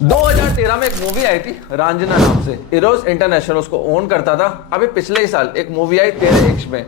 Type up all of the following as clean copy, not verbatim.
2013 में एक मूवी आई थी रांझना नाम से। इरोज इंटरनेशनल उसको ओन करता था। अभी पिछले ही साल एक मूवी आई तेरे इश्क में।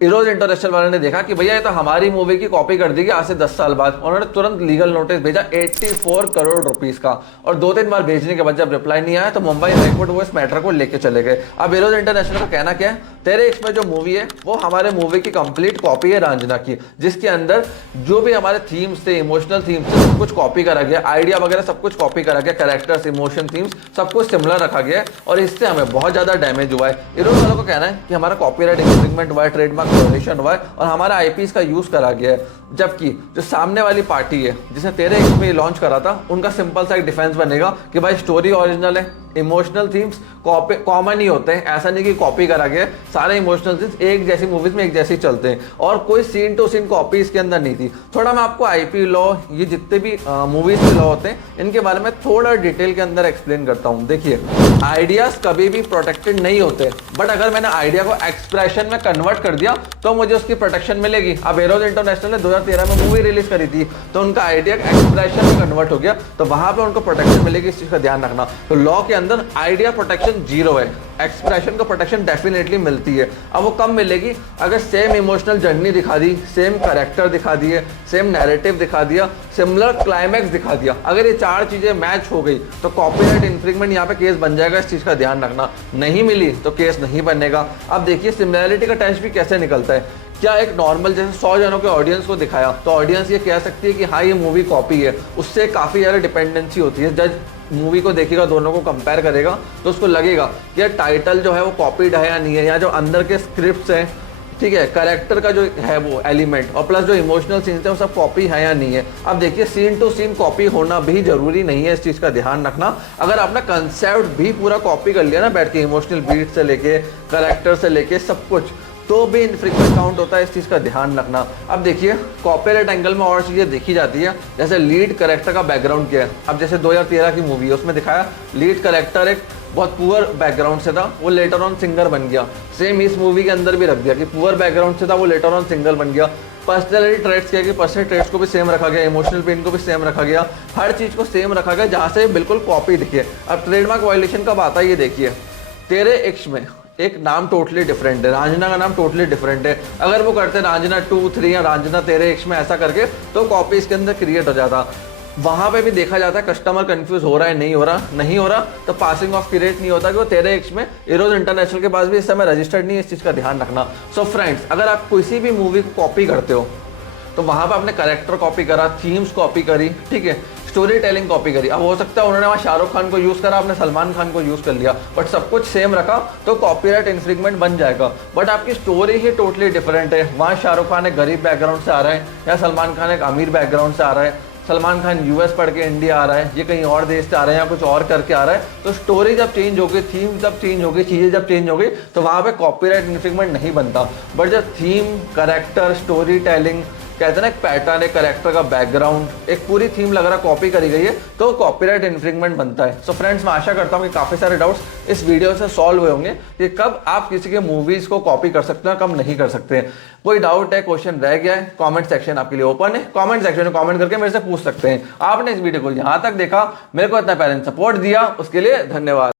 इरोज इंटरनेशनल वाले ने देखा कि भैया ये तो हमारी मूवी की कॉपी कर दी आज से 10 साल बाद। उन्होंने तुरंत लीगल नोटिस भेजा 84 करोड़ रुपीस का, और 2-3 बार भेजने के बाद जब रिप्लाई नहीं आया तो मुंबई हाईकोर्ट वो इस मैटर को लेके चले गए। अब इरोज इंटरनेशनल का कहना क्या है, तेरे इश्क में जो मूवी है वो हमारे मूवी की कंप्लीट कॉपी है रांझना की, जिसके अंदर जो भी हमारे थीम्स थे, इमोशनल थीम्स थे, सब कुछ कॉपी करा गया, आइडिया वगैरह सब कुछ कॉपी करा गया, कैरेक्टर्स, इमोशन, थीम्स सब कुछ सिमिलर रखा गया है, और इससे हमें बहुत ज्यादा डैमेज हुआ है। इरोज वालों को कहना है कि हमारा कॉपीराइट इंफ्रिंगमेंट हुआ है, ट्रेडमार्क वायलेशन हुआ है और हमारा आईपीस का यूज करा गया है। जबकि जो सामने वाली पार्टी है जिसने तेरे इश्क में लॉन्च करा था, उनका सिंपल सा एक डिफेंस बनेगा कि भाई स्टोरी ओरिजिनल है, इमोशनल थीम्स कॉमन ही होते हैं, ऐसा नहीं कि कॉपी करा गया। सारे इमोशनल थीम्स एक जैसी मूवीज में एक जैसे चलते हैं और कोई सीन टू सीन कॉपी इसके अंदर नहीं थी। थोड़ा मैं आपको आईपी लॉ, ये जितने भी मूवीज के लॉ होते हैं, इनके बारे में थोड़ा डिटेल के अंदर एक्सप्लेन करता हूँ। देखिए, आइडियाज कभी भी प्रोटेक्टेड नहीं होते, बट अगर मैंने आइडिया को एक्सप्रेशन में कन्वर्ट कर दिया तो मुझे उसकी प्रोटेक्शन मिलेगी। अब एरोज इंटरनेशनल ने 2013 में मूवी रिलीज करी थी, तो उनका आइडिया एक्सप्रेशन में कन्वर्ट हो गया, तो वहां पे उनको प्रोटेक्शन मिलेगी। इस चीज का ध्यान रखना। तो लॉ के अंदर आइडिया प्रोटेक्शन 0 है, एक्सप्रेशन को प्रोटेक्शन डेफिनेटली मिलती है। अब वो कब मिलेगी? अगर सेम इमोशनल जर्नी दिखा दी, सेम कैरेक्टर दिखा दिए, सेम नैरेटिव दिखा दिया, सिमिलर क्लाइमैक्स दिखा दिया, अगर ये 4 चीजें मैच हो गई तो कॉपीराइट इंफ्रिंगमेंट यहाँ पे केस बन जाएगा। इस चीज का ध्यान रखना। नहीं मिली तो केस नहीं बनेगा। अब देखिए, सिमिलैरिटी का टेस्ट भी कैसे निकलता है। क्या एक नॉर्मल जैसे 100 जनों के ऑडियंस को दिखाया तो ऑडियंस ये कह सकती है कि हाँ ये मूवी कॉपी है, उससे काफ़ी ज़्यादा डिपेंडेंसी होती है। जज मूवी को देखेगा, दोनों को कंपेयर करेगा तो उसको लगेगा कि यार टाइटल जो है वो कॉपीड है या नहीं है, या जो अंदर के स्क्रिप्ट्स हैं, ठीक है, कैरेक्टर का जो है वो एलिमेंट और प्लस जो इमोशनल सीन्स है वो सब कॉपी है या नहीं है। अब देखिए, सीन टू सीन कॉपी होना भी जरूरी नहीं है, इस चीज़ का ध्यान रखना। अगर आपने कंसेप्ट भी पूरा कॉपी कर लिया ना बैठ के, इमोशनल बीट से लेके कैरेक्टर से लेके सब कुछ, तो भी इनफ्रिक्वेंट काउंट होता है। इस चीज़ का ध्यान रखना। अब देखिए, कॉपीराइट एंगल में और चीज़ें देखी जाती है, जैसे लीड कैरेक्टर का बैकग्राउंड क्या है। अब जैसे 2013 की मूवी है, उसमें दिखाया लीड कैरेक्टर एक बहुत पुअर बैकग्राउंड से था, वो लेटर ऑन सिंगर बन गया। सेम इस मूवी के अंदर भी रख दिया कि पुअर बैकग्राउंड से था, वो लेटर ऑन सिंगर बन गया। पर्सनैलिटी ट्रेट्स क्या कि पर्सनल ट्रेट्स को भी सेम रखा गया, इमोशनल पेन को भी सेम रखा गया, हर चीज़ को सेम रखा गया जहाँ से बिल्कुल कॉपी दिखे। अब ट्रेडमार्क वायलेशन कब आता है ये देखिए। तेरे इश्क में एक नाम टोटली डिफरेंट है, रांझना का नाम टोटली डिफरेंट है। अगर वो करते रांझना 2, 3 या रांझना तेरे इश्क में ऐसा करके, तो कॉपी इसके अंदर क्रिएट हो जाता। वहां पे भी देखा जाता है कस्टमर कंफ्यूज हो रहा है, नहीं हो रहा तो पासिंग ऑफ क्रिएट नहीं होता कि वो तेरे इश्क में। इरोज इंटरनेशनल के पास भी इस समय रजिस्टर्ड नहीं है, इस चीज़ का ध्यान रखना। सो फ्रेंड्स, अगर आप किसी भी मूवी को कॉपी करते हो तो वहां पे आपने कैरेक्टर कॉपी करा, थीम्स कॉपी करी, ठीक है, स्टोरी टेलिंग कॉपी करी। अब हो सकता है उन्होंने वहाँ शाहरुख खान को यूज करा, आपने सलमान खान को यूज कर लिया, बट सब कुछ सेम रखा तो कॉपीराइट इंफ्रिंगमेंट बन जाएगा। बट आपकी स्टोरी ही टोटली डिफरेंट है। वहाँ शाहरुख खान एक गरीब बैकग्राउंड से आ रहा है, या सलमान खान एक अमीर बैकग्राउंड से आ रहा है, सलमान खान यूएस पढ़ के इंडिया आ रहा है, ये कहीं और देश से आ रहा है या कुछ और करके आ रहा है। तो स्टोरी जब चेंज हो गई, थीम जब चेंज हो गई, चीज़ें जब चेंज हो गई, तो वहाँ पे कॉपीराइट इंफ्रिंगमेंट नहीं बनता। बट जब थीम, कैरेक्टर, स्टोरी टेलिंग, कहते हैं ना एक पैटर्न, एक कैरेक्टर का बैकग्राउंड, एक पूरी थीम लग रहा कॉपी करी गई है, तो कॉपीराइट इंफ्रिंगमेंट बनता है। सो फ्रेंड्स, मैं आशा करता हूँ कि काफ़ी सारे डाउट्स इस वीडियो से सॉल्व हुए होंगे कि कब आप किसी के मूवीज़ को कॉपी कर सकते हैं, कब नहीं कर सकते हैं। कोई डाउट है, क्वेश्चन रह गया है, कमेंट सेक्शन आपके लिए ओपन है। कमेंट सेक्शन में कमेंट करके मेरे से पूछ सकते हैं। आपने इस वीडियो को यहाँ तक देखा, मेरे को इतना प्यार सपोर्ट दिया, उसके लिए धन्यवाद।